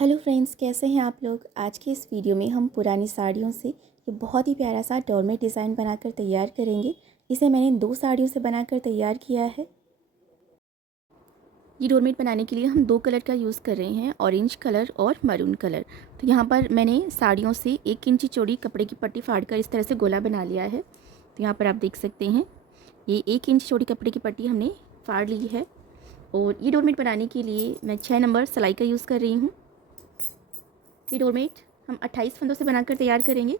Hello friends, कैसे हैं आप लोग। आज के इस वीडियो में हम पुरानी साड़ियों से ये बहुत ही प्यारा सा डोरमेट डिज़ाइन बनाकर तैयार करेंगे। इसे मैंने 2 साड़ियों से बनाकर तैयार किया है। ये डोरमेट बनाने के लिए हम 2 कलर का यूज़ कर रहे हैं, ऑरेंज कलर और मरून कलर। तो यहाँ पर मैंने साड़ियों से 1 इंची चौड़ी कपड़े की पट्टी फाड़कर इस तरह से गोला बना लिया है। तो यहाँ पर आप देख सकते हैं ये 1 इंच चौड़ी कपड़े की पट्टी हमने फाड़ ली है। और ये डोरमेट बनाने के लिए मैं 6 नंबर सिलाई का यूज़ कर रही हूँ। ये डोरमेट हम 28 फंदों से बनाकर तैयार करेंगे।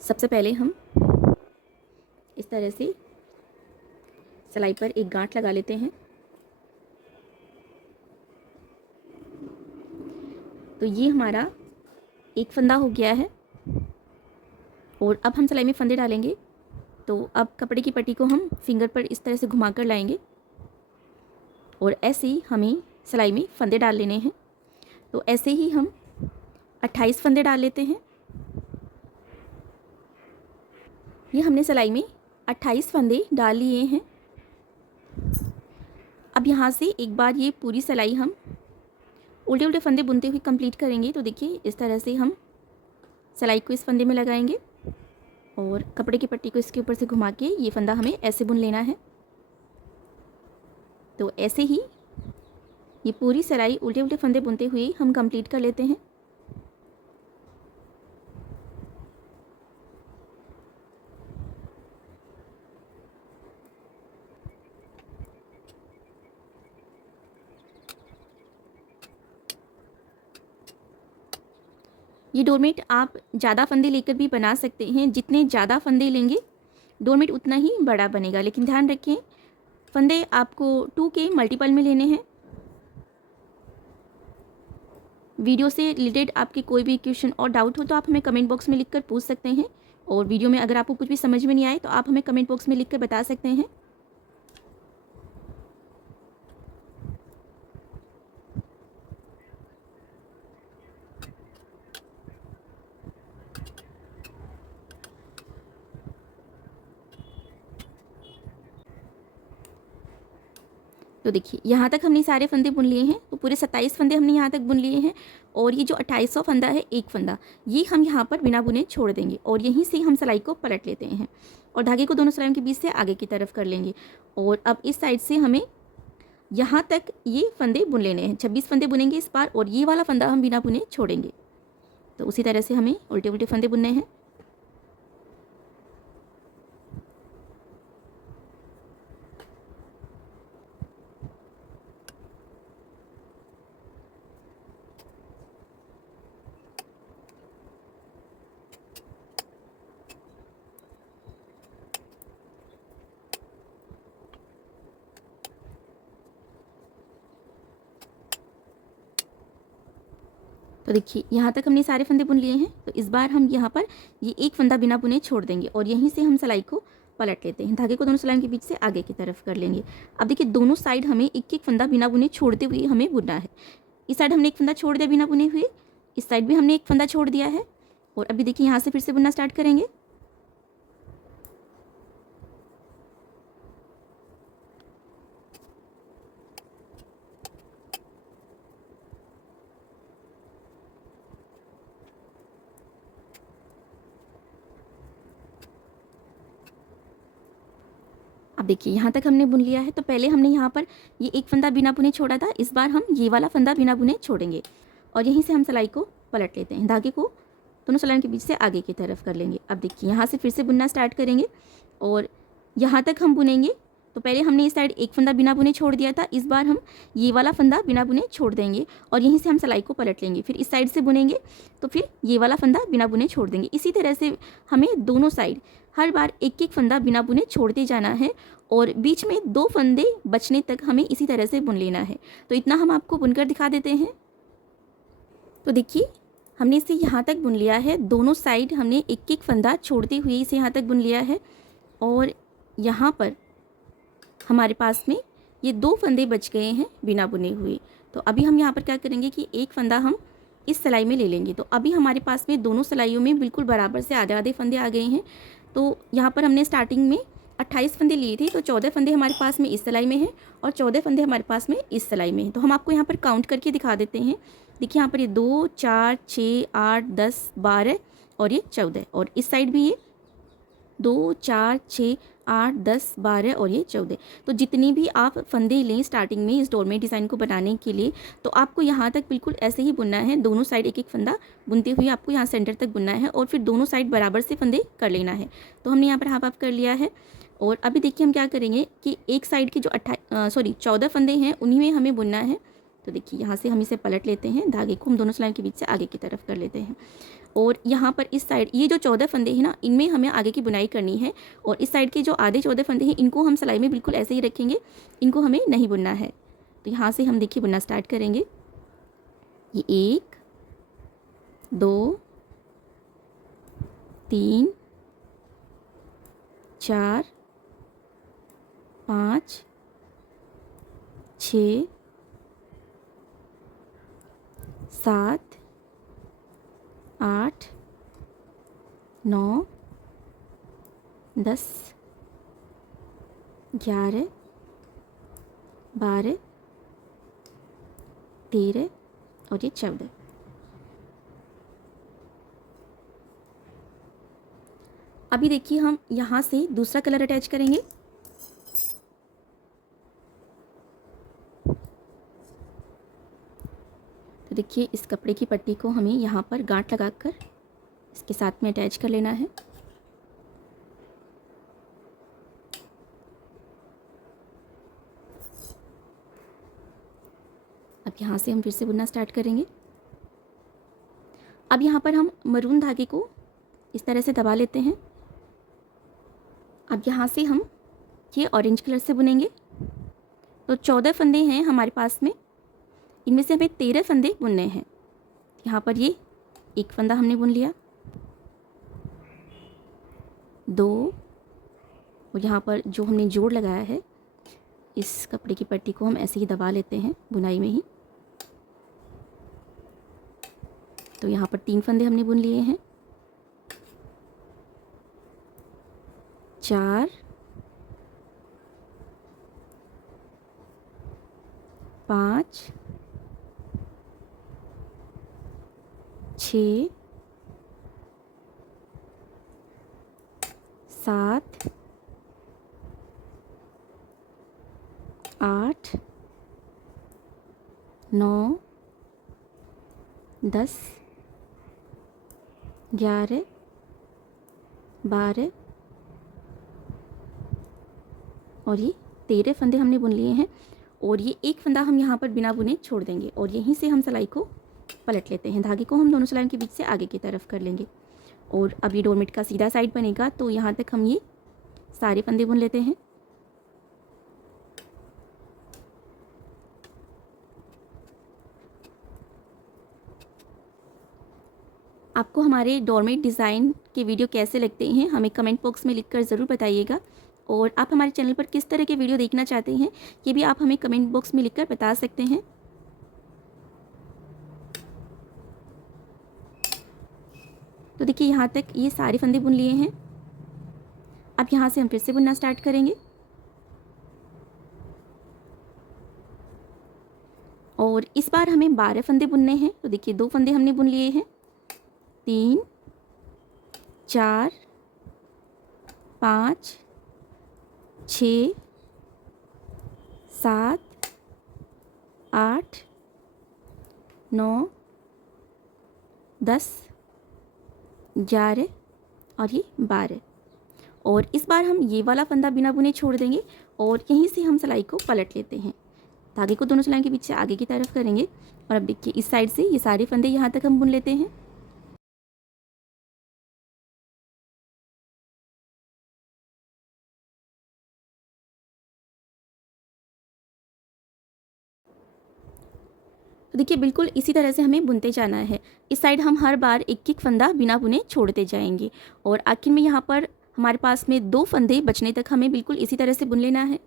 सबसे पहले हम इस तरह से सिलाई पर एक गांठ लगा लेते हैं। तो ये हमारा एक फंदा हो गया है। और अब हम सिलाई में फंदे डालेंगे। तो अब कपड़े की पट्टी को हम फिंगर पर इस तरह से घुमाकर लाएंगे और ऐसे ही हमें सिलाई में फंदे डाल लेने हैं। तो ऐसे ही हम 28 फंदे डाल लेते हैं। ये हमने सिलाई में 28 फंदे डाल लिए हैं। अब यहाँ से एक बार ये पूरी सिलाई हम उल्टे उल्टे फंदे बुनते हुए कंप्लीट करेंगे। तो देखिए इस तरह से हम सिलाई को इस फंदे में लगाएंगे और कपड़े की पट्टी को इसके ऊपर से घुमा के ये फंदा हमें ऐसे बुन लेना है। तो ऐसे ही ये पूरी सिलाई उल्टे उल्टे फंदे बुनते हुए हम कंप्लीट कर लेते हैं। ये डोरमेट आप ज़्यादा फंदे लेकर भी बना सकते हैं। जितने ज़्यादा फंदे लेंगे डोरमेट उतना ही बड़ा बनेगा। लेकिन ध्यान रखें फंदे आपको 2 के मल्टीपल में लेने हैं। वीडियो से रिलेटेड आपके कोई भी क्वेश्चन और डाउट हो तो आप हमें कमेंट बॉक्स में लिखकर पूछ सकते हैं। और वीडियो में अगर आपको कुछ भी समझ में नहीं आए तो आप हमें कमेंट बॉक्स में लिखकर बता सकते हैं। तो देखिए यहाँ तक हमने सारे फंदे बुन लिए हैं। तो पूरे 27 फंदे हमने यहाँ तक बुन लिए हैं। और ये जो 28वां फंदा है एक फंदा ये हम यहाँ पर बिना बुने छोड़ देंगे और यहीं से हम सिलाई को पलट लेते हैं और धागे को दोनों सिलाइयों के बीच से आगे की तरफ कर लेंगे। और अब इस साइड से हमें यहाँ तक ये फंदे बुन लेने हैं। 26 फंदे बुनेंगे इस बार और ये वाला फंदा हम बिना बुने छोड़ेंगे। तो उसी तरह से हमें उल्टे उल्टे फंदे बुनने हैं। तो देखिए यहाँ तक हमने सारे फंदे बुन लिए हैं। तो इस बार हम यहाँ पर ये एक फंदा बिना बुने छोड़ देंगे और यहीं से हम सिलाई को पलट लेते हैं। धागे को दोनों सिलाइयों के बीच से आगे की तरफ कर लेंगे। अब देखिए दोनों साइड हमें एक एक फंदा बिना बुने छोड़ते हुए हमें बुनना है। इस साइड हमने एक फंदा छोड़ दिया बिना बुने हुए, इस साइड भी हमने एक फंदा छोड़ दिया है। और अभी देखिए यहाँ से फिर से बुनना स्टार्ट करेंगे। अब देखिए यहाँ तक हमने बुन लिया है। तो पहले हमने यहाँ पर ये एक फंदा बिना बुने छोड़ा था, इस बार हम ये वाला फंदा बिना बुने छोड़ेंगे और यहीं से हम सिलाई को पलट लेते हैं। धागे को दोनों सिलाइयों के बीच से आगे की तरफ कर लेंगे। अब देखिए यहाँ से फिर से बुनना स्टार्ट करेंगे और यहाँ तक हम बुनेंगे। तो पहले हमने इस साइड एक फंदा बिना बुने छोड़ दिया था, इस बार हम ये वाला फंदा बिना बुने छोड़ देंगे और यहीं से हम सिलाई को पलट लेंगे। फिर इस साइड से बुनेंगे तो फिर ये वाला फंदा बिना बुने छोड़ देंगे। इसी तरह से हमें दोनों साइड हर बार एक एक फंदा बिना बुने छोड़ते जाना है और बीच में 2 फंदे बचने तक हमें इसी तरह से बुन लेना है। तो इतना हम आपको बुनकर दिखा देते हैं। तो देखिए हमने इसे यहाँ तक बुन लिया है। दोनों साइड हमने एक एक फंदा छोड़ते हुए इसे यहाँ तक बुन लिया है और यहाँ पर हमारे पास में ये 2 फंदे बच गए हैं बिना बुने हुए। तो अभी हम यहाँ पर क्या करेंगे कि एक फंदा हम इस सिलाई में ले लेंगे। तो अभी हमारे पास में दोनों सिलाइयों में बिल्कुल बराबर से आधे आधे फंदे आ गए हैं। तो यहाँ पर हमने स्टार्टिंग में 28 फंदे लिए थे, तो 14 फंदे हमारे पास में इस सिलाई में हैं और 14 फंदे हमारे पास में इस सिलाई में हैं। तो हम आपको यहाँ पर काउंट करके दिखा देते हैं। देखिए यहाँ पर ये 2, 4, 6, 8, 10, 12 और ये 14, और इस साइड भी ये 2, 4, 6, 8, 10, 12 और ये 14। तो जितनी भी आप फंदे लें स्टार्टिंग में इस डोरमेट डिज़ाइन को बनाने के लिए, तो आपको यहाँ तक बिल्कुल ऐसे ही बुनना है। दोनों साइड एक एक फंदा बुनते हुए आपको यहाँ सेंटर तक बुनना है और फिर दोनों साइड बराबर से फंदे कर लेना है। तो हमने यहाँ पर हाफ हाफ कर लिया है। और अभी देखिए हम क्या करेंगे कि एक साइड के जो 14 फंदे हैं उन्हीं में हमें बुनना है। तो देखिए यहाँ से हम इसे पलट लेते हैं, धागे को हम दोनों सिलाई के बीच से आगे की तरफ कर लेते हैं। और यहाँ पर इस साइड ये जो 14 फंदे हैं ना, इनमें हमें आगे की बुनाई करनी है। और इस साइड के जो आधे 14 फंदे हैं इनको हम सिलाई में बिल्कुल ऐसे ही रखेंगे, इनको हमें नहीं बुनना है। तो यहाँ से हम देखिए बुनना स्टार्ट करेंगे। ये 1, 2, 3, 4, 5, 6, 7, 8, 9, 10, 11, 12, 13 और ये 14। अभी देखिए हम यहाँ से दूसरा कलर अटैच करेंगे। तो देखिए इस कपड़े की पट्टी को हमें यहाँ पर गांठ लगाकर इसके साथ में अटैच कर लेना है। अब यहाँ से हम फिर से बुनना स्टार्ट करेंगे। अब यहाँ पर हम मरून धागे को इस तरह से दबा लेते हैं। अब यहाँ से हम ये ऑरेंज कलर से बुनेंगे। तो 14 फंदे हैं हमारे पास में, इनमें से हमें 13 फंदे बुनने हैं। यहाँ पर ये एक फंदा हमने बुन लिया, 2, और यहाँ पर जो हमने जोड़ लगाया है इस कपड़े की पट्टी को हम ऐसे ही दबा लेते हैं बुनाई में ही। तो यहाँ पर 3 फंदे हमने बुन लिए हैं, 4, 5, 6, 7, 8, 9, 10, 11, 12 और ये 13 फंदे हमने बुन लिए हैं। और ये एक फंदा हम यहाँ पर बिना बुने छोड़ देंगे और यहीं से हम सिलाई को पलट लेते हैं। धागे को हम दोनों सिलाइयों के बीच से आगे की तरफ कर लेंगे। और अब ये डोरमेट का सीधा साइड बनेगा, तो यहाँ तक हम ये सारे फंदे बुन लेते हैं। आपको हमारे डोरमेट डिज़ाइन के वीडियो कैसे लगते हैं हमें कमेंट बॉक्स में लिखकर ज़रूर बताइएगा। और आप हमारे चैनल पर किस तरह के वीडियो देखना चाहते हैं ये भी आप हमें कमेंट बॉक्स में लिखकर बता सकते हैं। तो देखिए यहाँ तक ये सारे फंदे बुन लिए हैं। अब यहाँ से हम फिर से बुनना स्टार्ट करेंगे। और इस बार हमें 12 फंदे बुनने हैं। तो देखिए 2 फंदे हमने बुन लिए हैं, 3, 4, 5, 6, 7, 8, 9, 10, 11 और ये 12। और इस बार हम ये वाला फंदा बिना बुने छोड़ देंगे और यहीं से हम सिलाई को पलट लेते हैं। धागे को दोनों सिलाई के बीच से आगे की तरफ करेंगे। और अब देखिए इस साइड से ये सारे फंदे यहाँ तक हम बुन लेते हैं। तो देखिए बिल्कुल इसी तरह से हमें बुनते जाना है। इस साइड हम हर बार एक एक फंदा बिना बुने छोड़ते जाएंगे और आखिर में यहाँ पर हमारे पास में 2 फंदे बचने तक हमें बिल्कुल इसी तरह से बुन लेना है।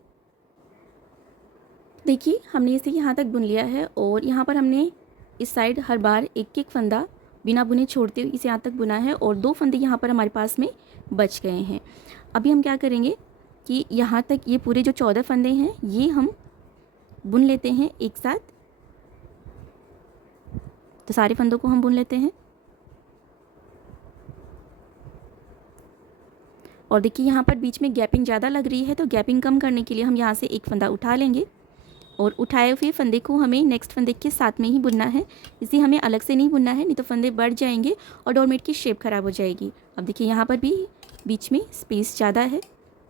देखिए हमने इसे यहाँ तक बुन लिया है और यहाँ पर हमने इस साइड हर बार एक एक फंदा बिना बुने छोड़ते हुए इसे यहाँ तक बुना है और 2 फंदे यहाँ पर हमारे पास में बच गए हैं। अभी हम क्या करेंगे कि यहाँ तक ये पूरे जो 14 फंदे हैं ये हम बुन लेते हैं एक साथ। तो सारे फंदों को हम बुन लेते हैं। और देखिए यहाँ पर बीच में गैपिंग ज़्यादा लग रही है, तो गैपिंग कम करने के लिए हम यहाँ से एक फंदा उठा लेंगे और उठाए हुए फंदे को हमें नेक्स्ट फंदे के साथ में ही बुनना है। इसे हमें अलग से नहीं बुनना है, नहीं तो फंदे बढ़ जाएंगे और डोरमेट की शेप ख़राब हो जाएगी। अब देखिए यहाँ पर भी बीच में स्पेस ज़्यादा है,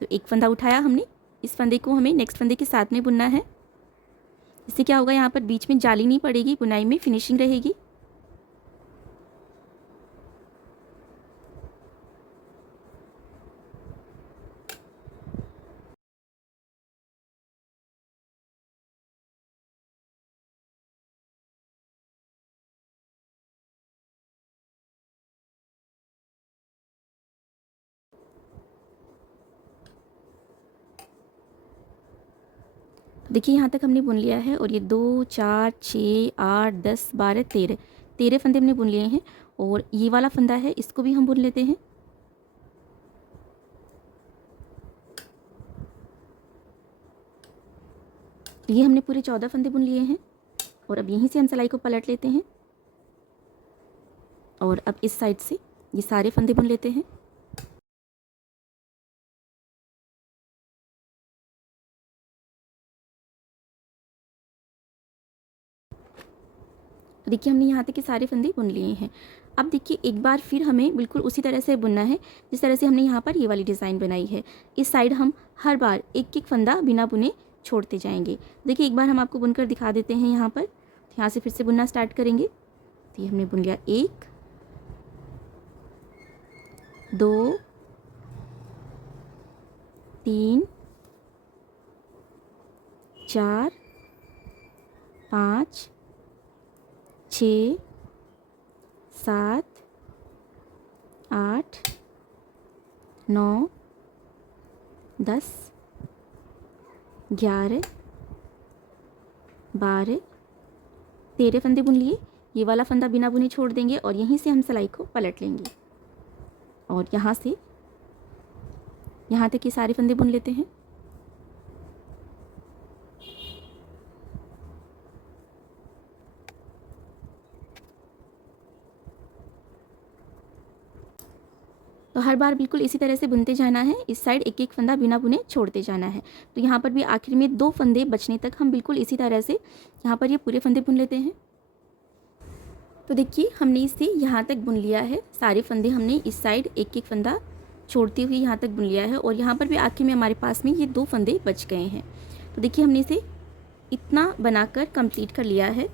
तो एक फंदा उठाया हमने, इस फंदे को हमें नेक्स्ट फंदे के साथ में बुनना है। इससे क्या होगा, यहाँ पर बीच में जाली नहीं पड़ेगी, बुनाई में फिनिशिंग रहेगी। देखिए यहाँ तक हमने बुन लिया है और ये 2 4 6 8 10 12 13 फंदे हमने बुन लिए हैं। और ये वाला फंदा है, इसको भी हम बुन लेते हैं। तो ये हमने पूरे 14 फंदे बुन लिए हैं और अब यहीं से हम सिलाई को पलट लेते हैं और अब इस साइड से ये सारे फंदे बुन लेते हैं। तो देखिए हमने यहाँ तक के सारे फंदे बुन लिए हैं। अब देखिए एक बार फिर हमें बिल्कुल उसी तरह से बुनना है जिस तरह से हमने यहाँ पर ये वाली डिज़ाइन बनाई है। इस साइड हम हर बार एक एक फंदा बिना बुने छोड़ते जाएंगे। देखिए एक बार हम आपको बुनकर दिखा देते हैं यहाँ पर। यहाँ से फिर से बुनना स्टार्ट करेंगे। तो ये हमने बुन लिया 1 2 3 4 5 6 7 8 9 10 11 12 13 फंदे बुन लिए। ये वाला फंदा बिना बुने छोड़ देंगे और यहीं से हम सिलाई को पलट लेंगे और यहाँ से यहाँ तक ये सारे फंदे बुन लेते हैं। तो हर बार बिल्कुल इसी तरह से बुनते जाना है। इस साइड एक एक फंदा बिना बुने छोड़ते जाना है। तो यहाँ पर भी आखिर में 2 फंदे बचने तक हम बिल्कुल इसी तरह से यहाँ पर ये पूरे फंदे बुन लेते हैं। तो देखिए हमने इसे यहाँ तक बुन लिया है। सारे फंदे हमने इस साइड एक एक फंदा छोड़ते हुए यहाँ तक बुन लिया है और यहाँ पर भी आखिर में हमारे पास में ये 2 फंदे बच गए हैं। तो देखिए हमने इसे इतना बनाकर कंप्लीट कर लिया है।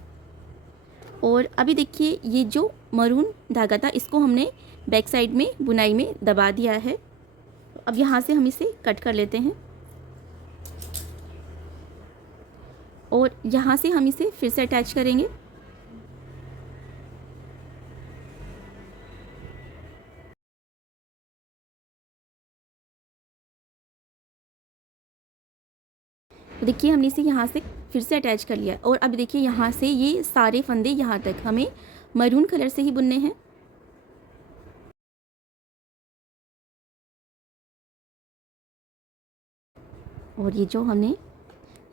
और अभी देखिए ये जो मरून धागा था इसको हमने बैक साइड में बुनाई में दबा दिया है। तो अब यहाँ से हम इसे कट कर लेते हैं और यहाँ से हम इसे फिर से अटैच करेंगे। तो देखिए हमने इसे यहाँ से फिर से अटैच कर लिया और अब देखिए यहाँ से ये सारे फंदे यहाँ तक हमें मरून कलर से ही बुनने हैं। और ये जो हमने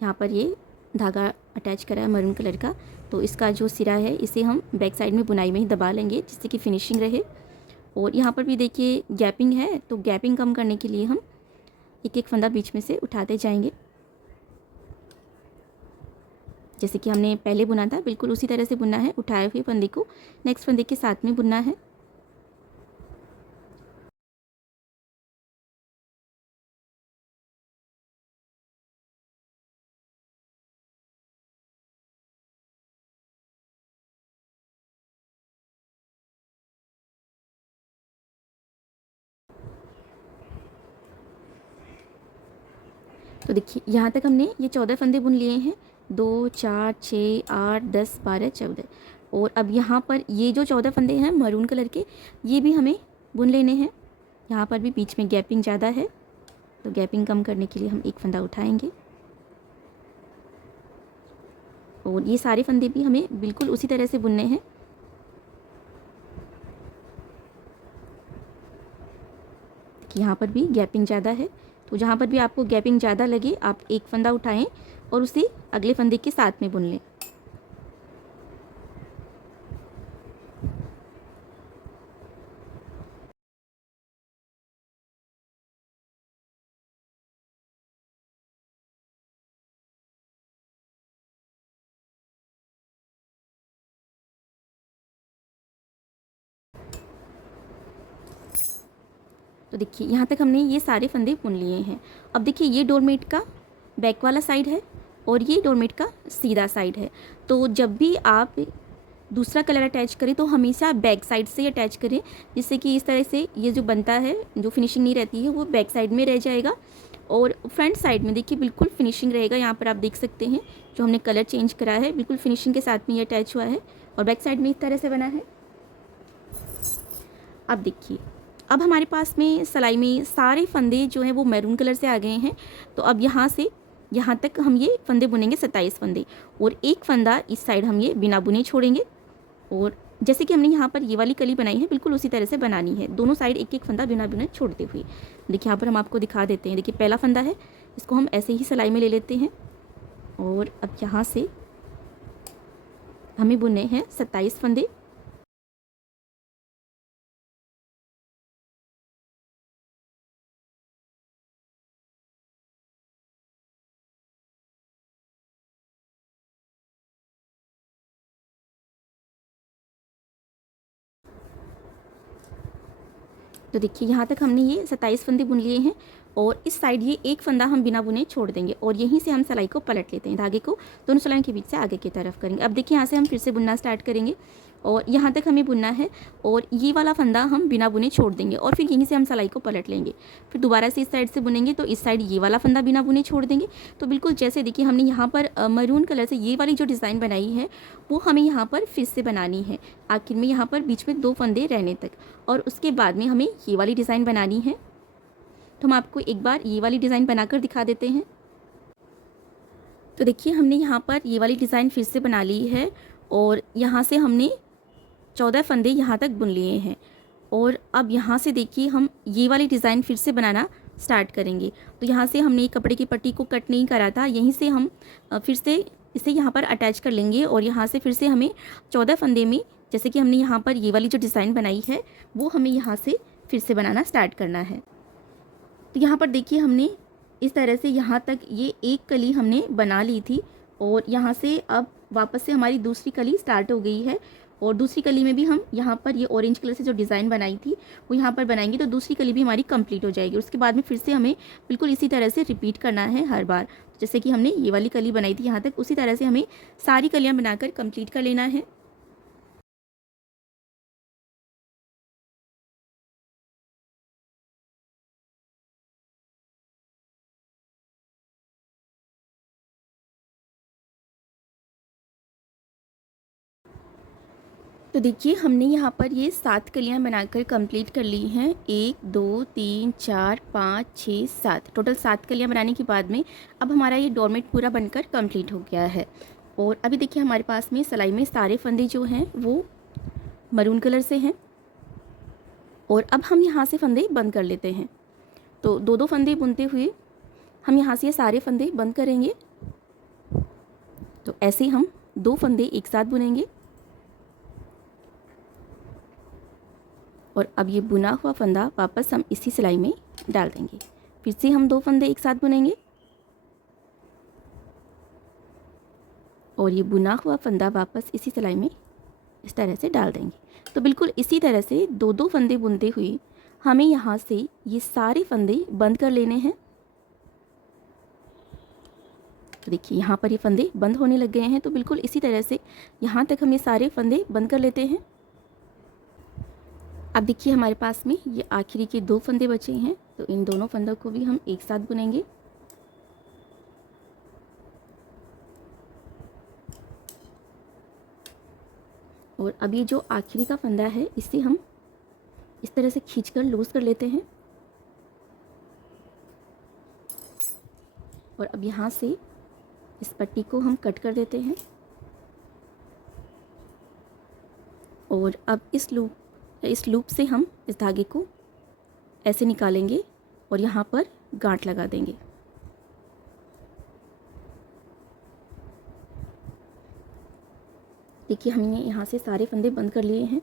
यहाँ पर ये धागा अटैच करा है मरून कलर का, तो इसका जो सिरा है इसे हम बैक साइड में बुनाई में ही दबा लेंगे जिससे कि फिनिशिंग रहे। और यहाँ पर भी देखिए गैपिंग है, तो गैपिंग कम करने के लिए हम एक एक फंदा बीच में से उठाते जाएंगे। जैसे कि हमने पहले बुना था बिल्कुल उसी तरह से बुनना है। उठाए हुए फंदे को नेक्स्ट फंदे के साथ में बुनना है। तो देखिए यहाँ तक हमने ये 14 फंदे बुन लिए हैं। 2 4 6 8 10 12 14। और अब यहाँ पर ये जो 14 फंदे हैं मरून कलर के, ये भी हमें बुन लेने हैं। यहाँ पर भी बीच में गैपिंग ज़्यादा है, तो गैपिंग कम करने के लिए हम एक फंदा उठाएंगे। और ये सारे फंदे भी हमें बिल्कुल उसी तरह से बुनने हैं। यहाँ पर भी गैपिंग ज़्यादा है, तो जहाँ पर भी आपको गैपिंग ज़्यादा लगे आप एक फंदा उठाएं और उसे अगले फंदे के साथ में बुन लें। तो देखिए यहाँ तक हमने ये सारे फंदे बुन लिए हैं। अब देखिए ये डोरमेट का बैक वाला साइड है और ये डोरमेट का सीधा साइड है। तो जब भी आप दूसरा कलर अटैच करें तो हमेशा बैक साइड से अटैच करें, जिससे कि इस तरह से ये जो बनता है, जो फिनिशिंग नहीं रहती है वो बैक साइड में रह जाएगा और फ्रंट साइड में देखिए बिल्कुल फिनिशिंग रहेगा। यहाँ पर आप देख सकते हैं जो हमने कलर चेंज करा है बिल्कुल फिनिशिंग के साथ में ये अटैच हुआ है और बैक साइड में इस तरह से बना है। अब देखिए अब हमारे पास में सिलाई में सारे फंदे जो हैं वो मैरून कलर से आ गए हैं। तो अब यहाँ से यहाँ तक हम ये फंदे बुनेंगे 27 फंदे और एक फंदा इस साइड हम ये बिना बुने छोड़ेंगे। और जैसे कि हमने यहाँ पर ये वाली कली बनाई है बिल्कुल उसी तरह से बनानी है, दोनों साइड एक एक फंदा बिना बुने छोड़ते हुए। देखिए यहाँ पर हम आपको दिखा देते हैं। देखिए पहला फंदा है, इसको हम ऐसे ही सिलाई में ले लेते हैं और अब यहाँ से हमें बुने हैं 27 फंदे। तो देखिए यहाँ तक हमने ये 27 फंदे बुन लिए हैं और इस साइड ये एक फंदा हम बिना बुने छोड़ देंगे और यहीं से हम सिलाई को पलट लेते हैं। धागे को दोनों सिलाई के बीच से आगे की तरफ करेंगे। अब देखिए यहाँ से हम फिर से बुनना स्टार्ट करेंगे और यहाँ तक हमें बुनना है और ये वाला फंदा हम बिना बुने छोड़ देंगे और फिर यहीं से हम सिलाई को पलट लेंगे। फिर दोबारा से इस साइड से बुनेंगे तो इस साइड ये वाला फंदा बिना बुने छोड़ देंगे। तो बिल्कुल जैसे देखिए हमने यहाँ पर मरून कलर से ये वाली जो डिज़ाइन बनाई है वो हमें यहाँ पर फिर से बनानी है, आखिर में यहाँ पर बीच में 2 फंदे रहने तक, और उसके बाद में हमें ये वाली डिज़ाइन बनानी है। तो हम आपको एक बार ये वाली डिज़ाइन बनाकर दिखा देते हैं। तो देखिए हमने यहाँ पर ये वाली डिज़ाइन फिर से बना ली है और यहाँ से हमने 14 फंदे यहाँ तक बुन लिए हैं और अब यहाँ से देखिए हम ये वाली डिज़ाइन फिर से बनाना स्टार्ट करेंगे। तो यहाँ से हमने कपड़े की पट्टी को कट नहीं करा था, यहीं से हम फिर से इसे यहाँ पर अटैच कर लेंगे और यहाँ से फिर से हमें 14 फंदे में, जैसे कि हमने यहाँ पर ये वाली जो डिज़ाइन बनाई है वो हमें यहाँ से फिर से बनाना स्टार्ट करना है। तो यहाँ पर देखिए हमने इस तरह से यहाँ तक ये एक कली हमने बना ली थी और यहाँ से अब वापस से हमारी दूसरी कली स्टार्ट हो गई है और दूसरी कली में भी हम यहाँ पर ये ऑरेंज कलर से जो डिज़ाइन बनाई थी वो यहाँ पर बनाएंगे, तो दूसरी कली भी हमारी कंप्लीट हो जाएगी। उसके बाद में फिर से हमें बिल्कुल इसी तरह से रिपीट करना है हर बार। जैसे कि हमने ये वाली कली बनाई थी यहाँ तक, उसी तरह से हमें सारी कलियाँ बनाकर कंप्लीट कर लेना है। तो देखिए हमने यहाँ पर ये 7 कलियाँ बनाकर कंप्लीट कर ली हैं। 1 2 3 4 5 6 7, टोटल 7 कलियाँ बनाने के बाद में अब हमारा ये डोरमेट पूरा बनकर कंप्लीट हो गया है। और अभी देखिए हमारे पास में सिलाई में सारे फंदे जो हैं वो मरून कलर से हैं और अब हम यहाँ से फंदे बंद कर लेते हैं। तो 2-2 फंदे बुनते हुए हम यहाँ से ये सारे फंदे बंद करेंगे। तो ऐसे ही हम 2 फंदे एक साथ बुनेंगे और अब ये बुना हुआ फंदा वापस हम इसी सिलाई में डाल देंगे। फिर से हम 2 फंदे एक साथ बुनेंगे और ये बुना हुआ फंदा वापस इसी सिलाई में इस तरह से डाल देंगे। तो बिल्कुल इसी तरह से 2-2 फंदे बुनते हुए हमें यहाँ से ये सारे फंदे बंद कर लेने हैं। तो देखिए यहाँ पर ये फंदे बंद होने लग गए हैं, तो बिल्कुल इसी तरह से यहाँ तक हम ये सारे फंदे बंद कर लेते हैं। अब देखिए हमारे पास में ये आखिरी के 2 फंदे बचे हैं, तो इन दोनों फंदों को भी हम एक साथ बुनेंगे। और अब ये जो आखिरी का फंदा है इसे हम इस तरह से खींचकर लूज़ कर लेते हैं और अब यहाँ से इस पट्टी को हम कट कर देते हैं और अब इस लूप से हम इस धागे को ऐसे निकालेंगे और यहाँ पर गांठ लगा देंगे। देखिए हमने यहाँ से सारे फंदे बंद कर लिए हैं।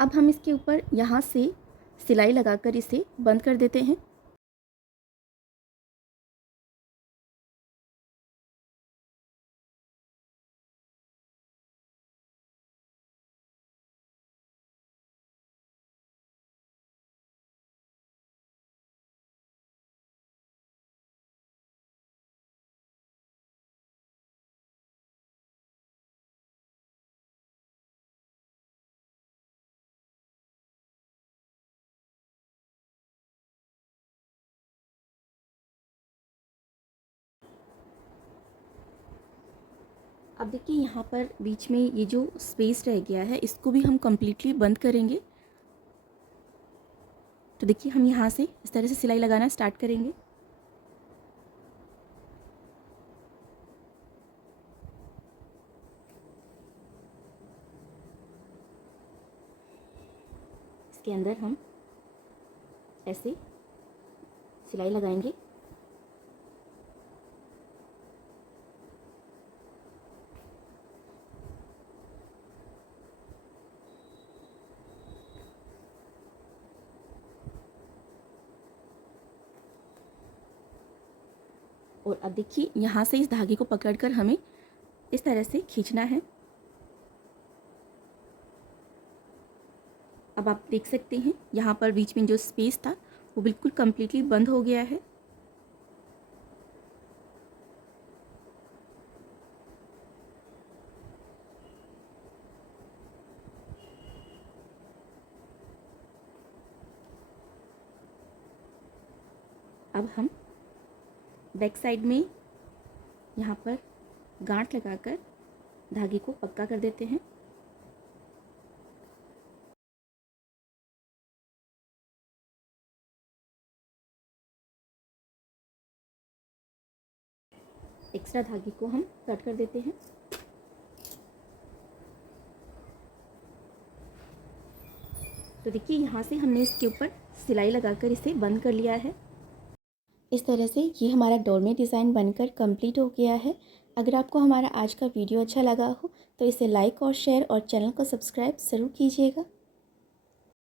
अब हम इसके ऊपर यहाँ से सिलाई लगाकर इसे बंद कर देते हैं। अब देखिए यहाँ पर बीच में ये जो स्पेस रह गया है इसको भी हम कम्प्लीटली बंद करेंगे। तो देखिए हम यहाँ से इस तरह से सिलाई लगाना स्टार्ट करेंगे। इसके अंदर हम ऐसे सिलाई लगाएंगे। और अब देखिए यहाँ से इस धागे को पकड़कर हमें इस तरह से खींचना है। अब आप देख सकते हैं यहाँ पर बीच में जो स्पेस था वो बिल्कुल कम्प्लीटली बंद हो गया है। अब हम बैक साइड में यहाँ पर गांठ लगाकर धागे को पक्का कर देते हैं। एक्स्ट्रा धागे को हम कट कर देते हैं। तो देखिए यहाँ से हमने इसके ऊपर सिलाई लगाकर इसे बंद कर लिया है। इस तरह से ये हमारा डोरमेट डिज़ाइन बनकर कंप्लीट हो गया है। अगर आपको हमारा आज का वीडियो अच्छा लगा हो तो इसे लाइक और शेयर और चैनल को सब्सक्राइब ज़रूर कीजिएगा।